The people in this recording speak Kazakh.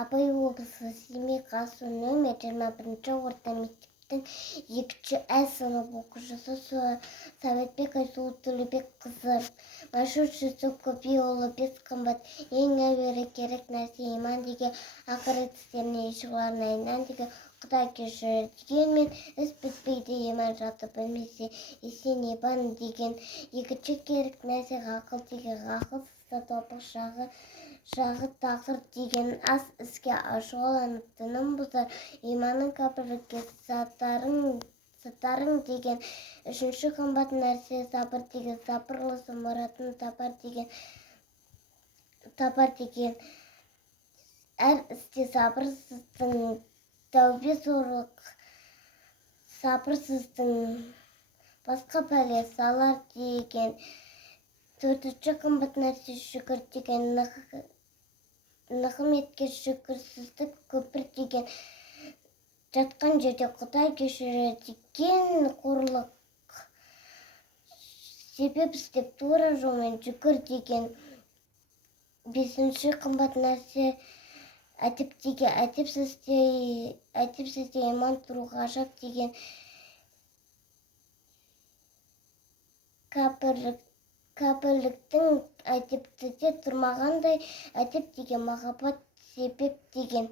Абай облысы Семей қаласы нөмір 21 орта мектептің 2 сынып оқушысы Советбек Айсұлу Төлебекқызы. Машһүр көпейұлы 5 қымбат. Ең әуелі керек нәрсе иман деген, ақырет істеріне ешқаларын айынан деген, Құдай кешірер дегенмен іс бітпейді, иман жаты білмесе есен ибан деген. Екінші керек нәрсе ғақыл деген, ғақылсызда тобық жағы тағыр деген, ас іске ашуланып тыным бұзар, иманын кәпірлікке сатарың деген. Үшінші қымбат нәрсе сабыр деген, сабырлысы мұратын табар деген. Әр істе сабырсыздың тәубе зорлық, сабырсыздың басқа пәле салар деген. Төртінші қымбат нәрсе шүкір деген, нығметке шүкірсіздік көпір деген. Жатқан жерде Құдай кешірер деген, қорлық себеп істеп тура жолмен жүгір деген. Бесінші қымбат нәрсе әдеп деген, әдепсізде иман тұру ғажап деген. Кәпірліктің әдептіде тұрмағандай, әдеп деген махаббат себеп деген.